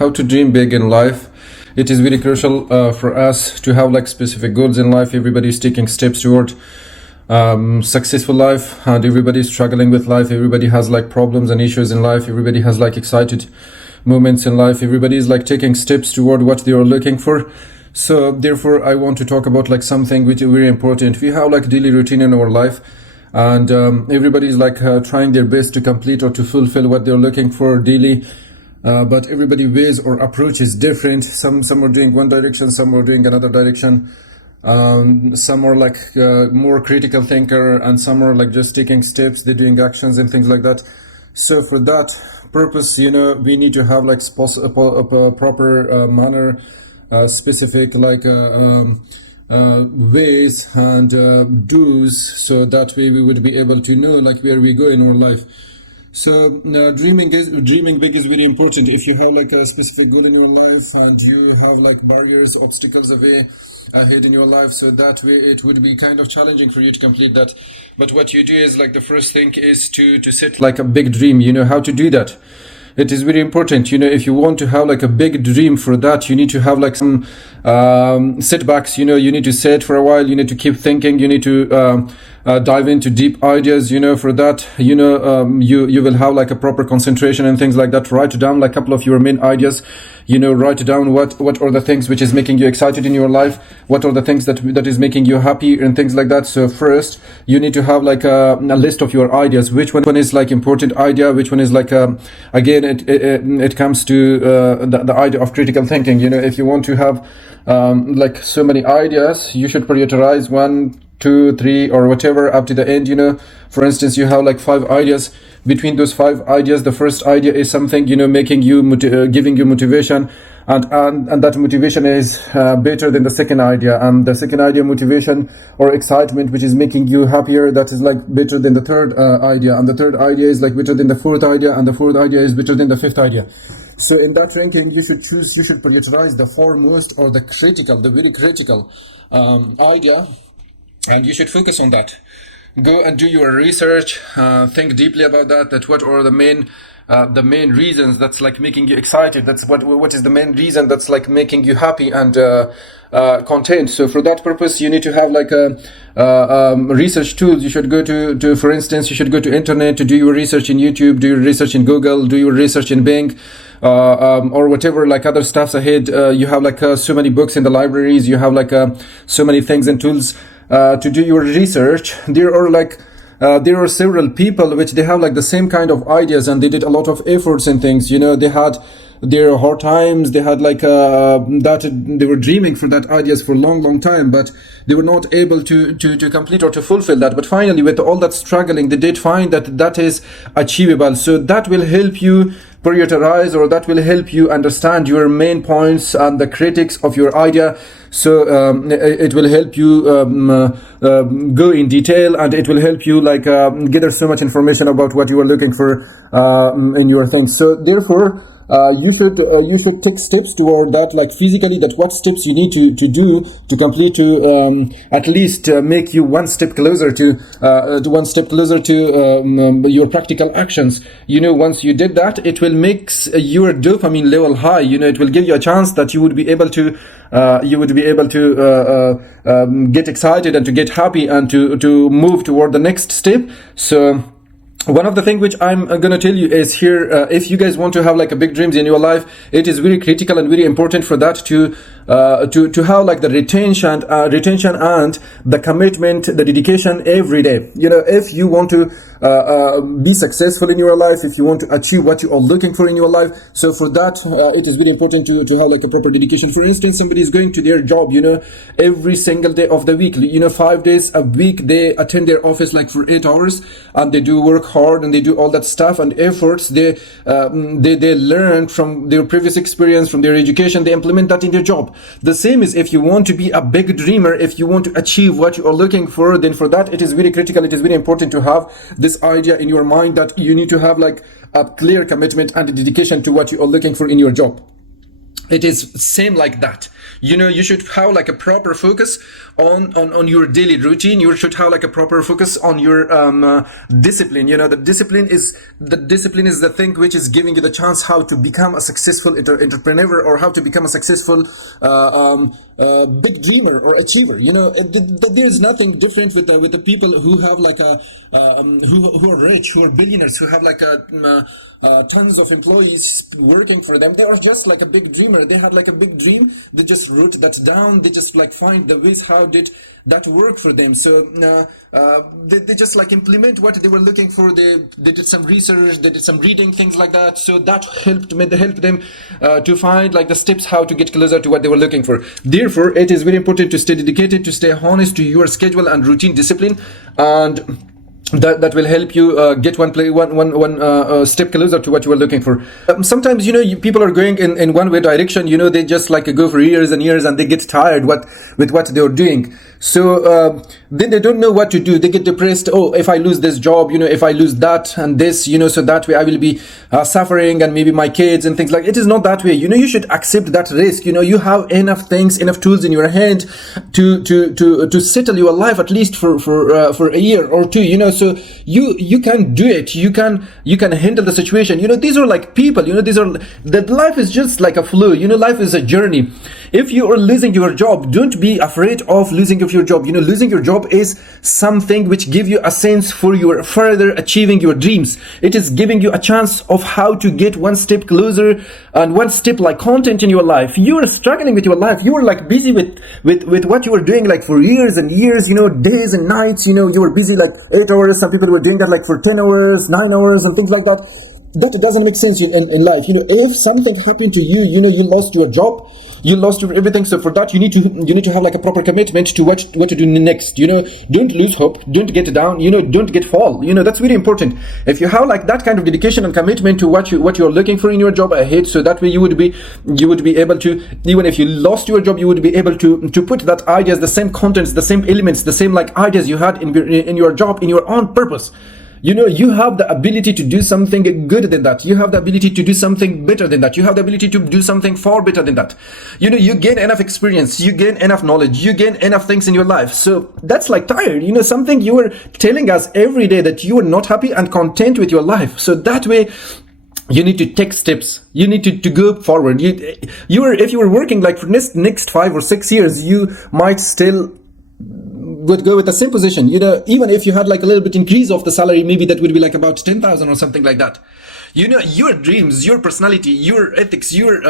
how to dream big in life. It is very crucial for us to have like specific goals in life. Everybody is taking steps toward successful life, and everybody is struggling with life. Everybody has like problems and issues in life. Everybody has like excited moments in life. Everybody is like taking steps toward what they are looking for. So therefore I want to talk about like something which is very important. We have like daily routine in our life, and everybody is like trying their best to complete or to fulfill what they're looking for daily, but everybody ways or approach is different. Some are doing one direction, some are doing another direction. Some are like more critical thinker, and some are like just taking steps, they're doing actions and things like that. So for that purpose, you know, we need to have like a proper manner, specific like ways and do's, so that way we would be able to know like where we go in our life. So dreaming big is very important. If you have like a specific goal in your life and you have like barriers, obstacles ahead in your life, so that way it would be kind of challenging for you to complete that. But what you do is like the first thing is to set like a big dream. You know how to do that. It is very important. You know, if you want to have like a big dream, for that you need to have like some setbacks. You know, you need to sit for a while, you need to keep thinking, you need to dive into deep ideas. You know, for that, you know, you will have like a proper concentration and things like that. Write down like a couple of your main ideas. You know, write down what are the things which is making you excited in your life, what are the things that is making you happy and things like that. So first you need to have like a list of your ideas, which one is like important idea, which one is like again it comes to the idea of critical thinking. You know, if you want to have like so many ideas, you should prioritize 1, 2, 3 or whatever up to the end. You know, for instance, you have like 5 ideas. Between those 5 ideas, the first idea is something, you know, making you giving you motivation, and that motivation is better than the second idea, and the second idea, motivation or excitement, which is making you happier, that is like better than the third idea, and the third idea is like better than the fourth idea, and the fourth idea is better than the fifth idea. So in that ranking, you should prioritize the foremost or the very critical idea, and you should focus on that. Go and do your research, think deeply about that what are the main reasons that's like making you excited, that's what is the main reason that's like making you happy and content. So for that purpose, you need to have like a research tools. You should go to for instance, you should go to internet to do your research in YouTube, do your research in Google, do your research in Bing, or whatever like other stuffs ahead. You have like so many books in the libraries, you have like so many things and tools to do your research. There are several people which they have like the same kind of ideas, and they did a lot of efforts and things. You know, they had their hard times, they had like that they were dreaming for that ideas for a long time, but they were not able to complete or to fulfill that. But finally, with all that struggling, they did find that is achievable. So that will help you prioritize, or that will help you understand your main points and the critics of your idea. So it will help you go in detail, and it will help you like gather so much information about what you are looking for in your things. So therefore you should take steps toward that, like physically, that what steps you need to do to complete, to at least make you one step closer to your practical actions. You know, once you did that, it will make your dopamine level high. You know, it will give you a chance that you would be able to get excited and to get happy and to move toward the next step. So one of the things which I'm going to tell you is here, if you guys want to have like a big dreams in your life, it is very critical and very important for that to have like the retention and the commitment, the dedication every day. You know, if you want to be successful in your life, if you want to achieve what you are looking for in your life, so for that it is very important to have like a proper dedication. For instance, somebody is going to their job, you know, every single day of the week, you know, 5 days a week they attend their office like for 8 hours, and they do work hard and they do all that stuff and efforts. They learn from their previous experience, from their education, they implement that in their job. The same is if you want to be a big dreamer, if you want to achieve what you are looking for, then for that it is very critical, it is very important to have this idea in your mind that you need to have like a clear commitment and dedication to what you are looking for in your job. it is same like that. You should have like a proper focus on your daily routine. You should have like a proper focus on your discipline. The discipline is the thing which is giving you the chance how to become a successful entrepreneur, or how to become a successful big dreamer or achiever. There is nothing different with the people who have like who are rich, who are billionaires, who have like tons of employees working for them. They are just like a big dreamer. They had like a big dream. They just wrote that down. They just like find the ways how did that work for them. So they just like implement what they were looking for. They did some research. They did some reading, things like that. So that helped them to find like the steps how to get closer to what they were looking for. Therefore, it is very important to stay dedicated, to stay honest to your schedule and routine discipline, and that will help you get one step closer to what you are looking for. Sometimes people are going in one way direction. They just like go for years and years, and they get tired with what they are doing. So then they don't know what to do. They get depressed. Oh, if I lose this job, if I lose that and this, so that way I will be suffering, and maybe my kids and things like. It is not that way. You should accept that risk. You have enough things, enough tools in your hand to settle your life at least for a year or two. So you can do it. You can handle the situation. These are like people. That life is just like a flow. Life is a journey. If you are losing your job, don't be afraid of losing your job. Losing your job is something which gives you a sense for your further achieving your dreams. It is giving you a chance of how to get one step closer and one step like content in your life. You are struggling with your life. You are like busy with what you were doing like for years and years, days and nights. You were busy like 8 hours. Some people were doing that like for 10 hours, 9 hours and things like that. That doesn't make sense in life. If something happened to you, you lost your job, you lost your everything. So for that, you need to have like a proper commitment to what to do next. Don't lose hope, don't get down, don't get fall. That's very important. If you have like that kind of dedication and commitment to what you're looking for in your job ahead, so that way you would be able to, even if you lost your job, you would be able to put that ideas, the same contents, the same elements, the same like ideas you had in your job, in your own purpose. You have the ability to do something good than that. You have the ability to do something better than that. You have the ability to do something far better than that. You gain enough experience. You gain enough knowledge. You gain enough things in your life. So that's like tired. Something you are telling us every day that you are not happy and content with your life. So that way, you need to take steps. You need to go forward. If you were working like for next 5 or 6 years, you might still would go with the same position. Even if you had like a little bit increase of the salary, maybe that would be like about 10,000 or something like that. Your dreams, your personality, your ethics, your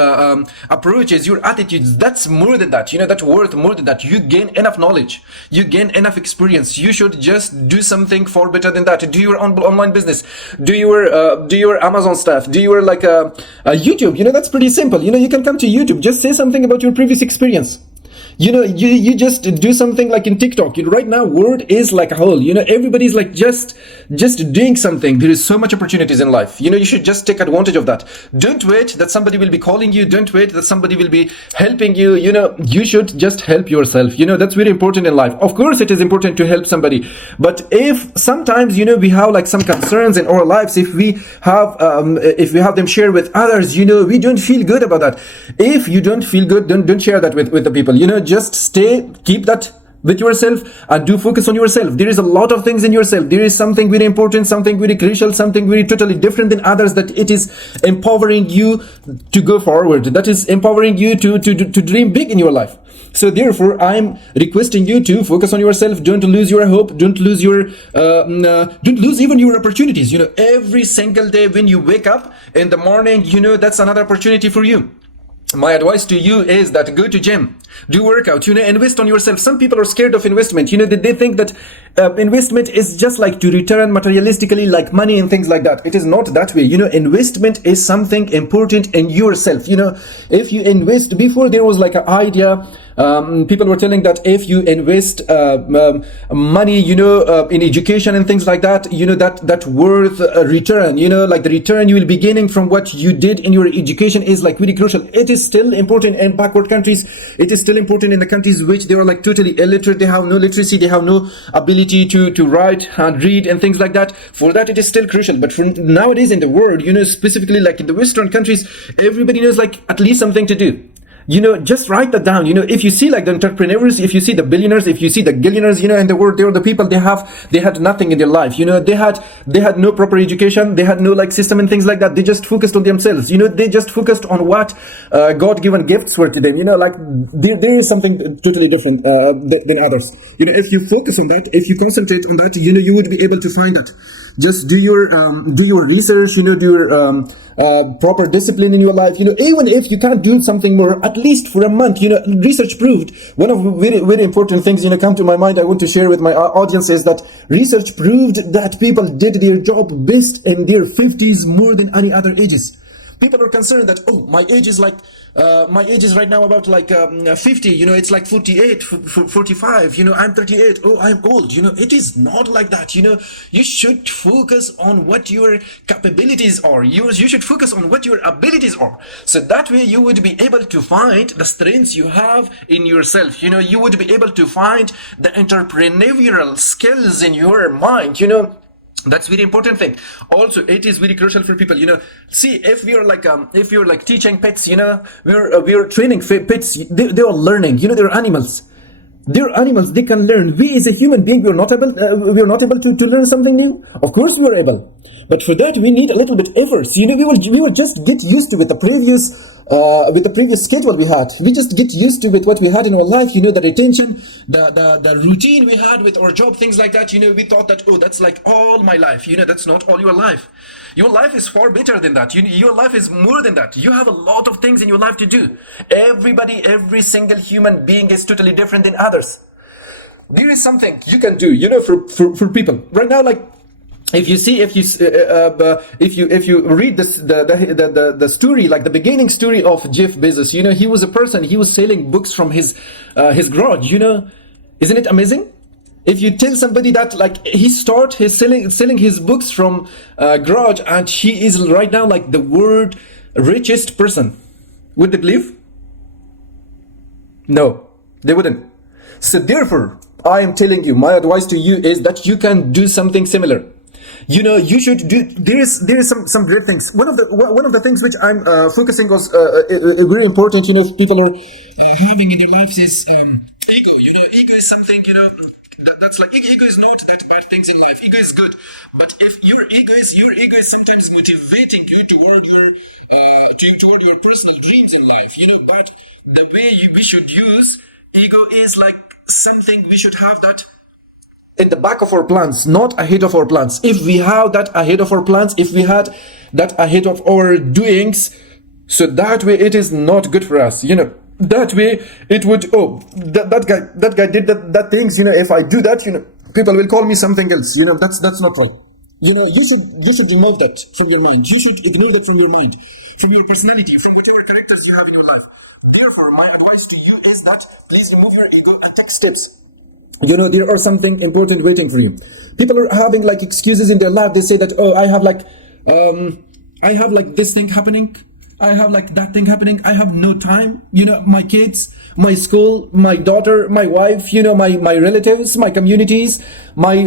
approaches, your attitudes, that's more than that. That's worth more than that. You gain enough knowledge. You gain enough experience. You should just do something far better than that. Do your online business. Do your Amazon stuff. Do your like a YouTube. That's pretty simple. You can come to YouTube. Just say something about your previous experience. You just do something like in TikTok. Right now, world is like a whole. Everybody's like just doing something. There is so much opportunities in life. You should just take advantage of that. Don't wait that somebody will be calling you. Don't wait that somebody will be helping you. You should just help yourself. That's very important in life. Of course, it is important to help somebody. But if sometimes, we have like some concerns in our lives, if we have them share with others, we don't feel good about that. If you don't feel good, don't share that with the people. Just keep that with yourself and do focus on yourself. There is a lot of things in yourself. There is something very important, something very crucial, something very totally different than others, that it is empowering you to go forward. That is empowering you to dream big in your life. So therefore, I'm requesting you to focus on yourself. Don't lose your hope. Don't lose even your opportunities. Every single day when you wake up in the morning, that's another opportunity for you. My advice to you is that go to gym, do workout, invest on yourself. Some people are scared of investment. They think that investment is just like to return materialistically, like money and things like that. It is not that way. Investment is something important in yourself. If you invest, before there was like an idea, people were telling that if you invest money, in education and things like that, that worth a return, like the return you will be gaining from what you did in your education is like very crucial. It is still important in backward countries. It is still important in the countries which they are like totally illiterate. They have no literacy. They have no ability to write and read and things like that. For that, it is still crucial. But for nowadays in the world, specifically like in the Western countries, everybody knows like at least something to do. just write that down. If you see like the entrepreneurs, if you see the billionaires, if you see the gillionaires, in the world, they are the people, they had nothing in their life. They had no proper education, they had no like system and things like that. They just focused on themselves. They just focused on what God-given gifts were to them. Like there is something totally different than others. If you focus on that, if you concentrate on that, you would be able to find that. Just do your research, do your proper discipline in your life. Even if you can't do something more, at least for a month. Research proved, one of very, very important things come to my mind, I want to share with my audience, is that research proved that people did their job best in their 50s more than any other ages. People are concerned that, oh, my age is right now about 50, it's like 48, 45, I'm 38, oh, I'm old. It is not like that. You should focus on what your capabilities are. You should focus on what your abilities are. So that way you would be able to find the strengths you have in yourself. You would be able to find the entrepreneurial skills in your mind. That's very important thing. Also, it is very crucial for people. See, if we are like teaching pets, we're training pets. They are learning. They're animals. They're animals. They can learn. We as a human being, we're not able to learn something new. Of course, we are able, but for that we need a little bit efforts. We will just get used to with the previous schedule we had. We just get used to with what we had in our life. The retention, the routine we had with our job, things like that. We thought that, oh, that's like all my life. That's not all your life. Your life is far better than that. Your life is more than that. You have a lot of things in your life to do. Every single human being is totally different than others. There is something you can do, for people right now. Like, if you read the story, like the beginning story of Jeff Bezos, he was a person. He was selling books from his garage. Isn't it amazing? If you tell somebody that, like, he's selling his books from garage, and he is right now like the world richest person, would they believe? No, they wouldn't. So therefore, I am telling you, my advice to you is that you can do something similar. You should do. There is some great things. One of the things which I'm focusing on, very important. People are having in their lives is ego. Ego is something. That's like, ego is not that bad things in life. Ego is good, but if your ego is sometimes motivating you toward your personal dreams in life. But the way we should use ego is like something we should have that in the back of our plans, not ahead of our plans. If we have that ahead of our plans, if we had that ahead of our doings, so that way it is not good for us. That way it would, oh, that guy did that things. If I do that, people will call me something else. That's not right. You should remove that from your mind. You should ignore that from your mind, from your personality, from whatever characters you have in your life. Therefore, my advice to you is that please remove your ego and take steps. There are something important waiting for you. People are having like excuses in their life. They say that, oh, I have like this thing happening. I have like that thing happening. I have no time. My kids, my school, my daughter, my wife, my relatives, my communities, my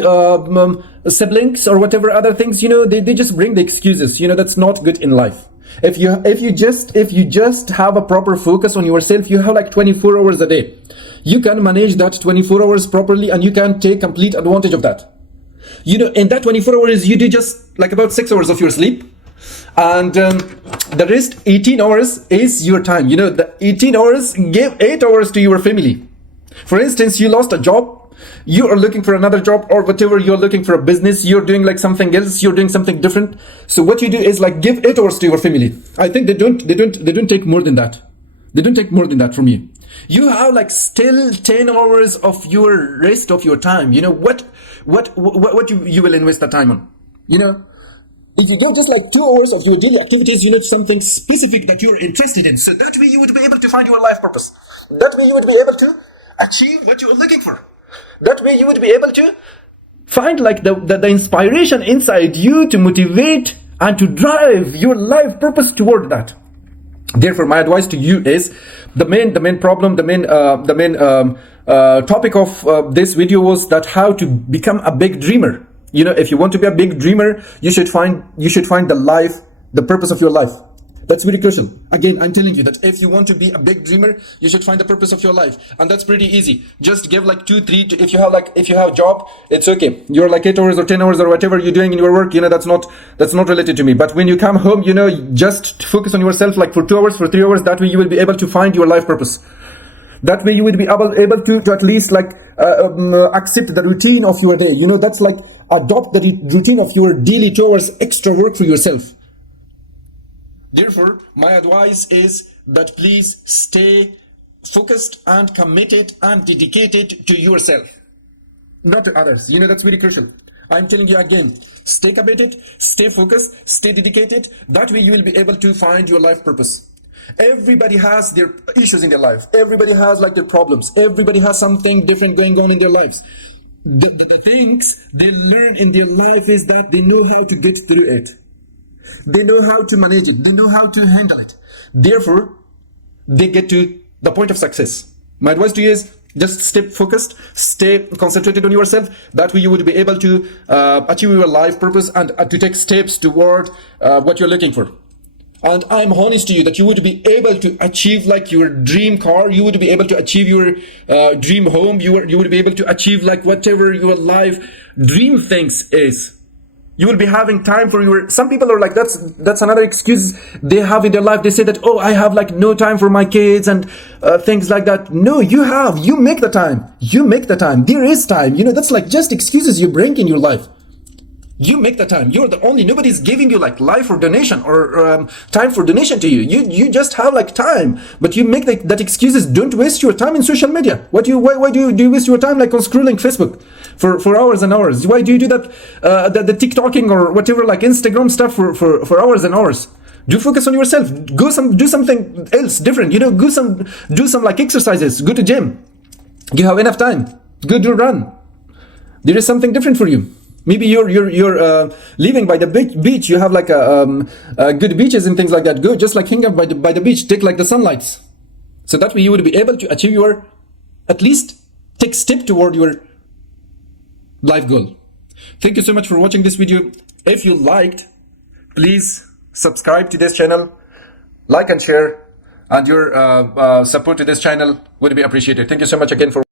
siblings, or whatever other things, they just bring the excuses. That's not good in life. If you just have a proper focus on yourself, you have like 24 hours a day. You can manage that 24 hours properly, and you can take complete advantage of that. In that 24 hours, you do just like about 6 hours of your sleep, and the rest 18 hours is your time. The 18 hours, give 8 hours to your family. For instance, you lost a job, you are looking for another job, or whatever, you're looking for a business, you're doing like something else, you're doing something different. So what you do is like give 8 hours to your family. I think they don't take more than that. They don't take more than that from you. You have like still 10 hours of your rest of your time. What you will invest the time on? If you give just like 2 hours of your daily activities, something specific that you're interested in. So that way you would be able to find your life purpose. That way you would be able to achieve what you're looking for. That way you would be able to find like the inspiration inside you to motivate and to drive your life purpose toward that. Therefore, my advice to you is the main problem, the main topic of this video was that how to become a big dreamer. If you want to be a big dreamer, you should find the purpose of your life. That's very crucial. Again, I'm telling you that if you want to be a big dreamer, you should find the purpose of your life, and that's pretty easy. Just give like 2, 3. If you have a job, it's okay. You're like 8 hours or 10 hours or whatever you're doing in your work. That's not related to me. But when you come home, just focus on yourself like for 2 hours, for 3 hours. That way you will be able to find your life purpose. That way you will be able to at least like accept the routine of your day. That's like adopt the routine of your daily 2 hours extra work for yourself. Therefore, my advice is that please stay focused and committed and dedicated to yourself, not to others. That's very crucial. I'm telling you again, stay committed, stay focused, stay dedicated. That way you will be able to find your life purpose. Everybody has their issues in their life. Everybody has like their problems. Everybody has something different going on in their lives. The things they learn in their life is that they know how to get through it. They know how to manage it. They know how to handle it. Therefore, they get to the point of success. My advice to you is just stay focused, stay concentrated on yourself. That way you would be able to achieve your life purpose and to take steps toward what you're looking for. And I'm honest to you that you would be able to achieve like your dream car. You would be able to achieve your dream home. You would be able to achieve like whatever your life dream things is. You will be having time for some people are like, that's another excuse they have in their life. They say that, oh, I have like no time for my kids and things like that. No, you make the time. There is time. That's like just excuses you bring in your life. You make the time. You're the only, nobody's giving you like life or donation or time for donation to you. You just have like time, but you make that excuses. Don't waste your time in social media. Why do you waste your time like on scrolling Facebook for hours and hours? Why do you do that, the TikToking or whatever, like Instagram stuff for hours and hours? Do focus on yourself. Do something else different. Do some like exercises. Go to gym. You have enough time. Go do a run. There is something different for you. Maybe you're living by the beach. You have like good beaches and things like that. Go just like hang out by the beach. Take like the sunlights. So that way you would be able to achieve at least take step toward your life goal. Thank you so much for watching this video. If you liked, please subscribe to this channel, like and share, and your support to this channel would be appreciated. Thank you so much again for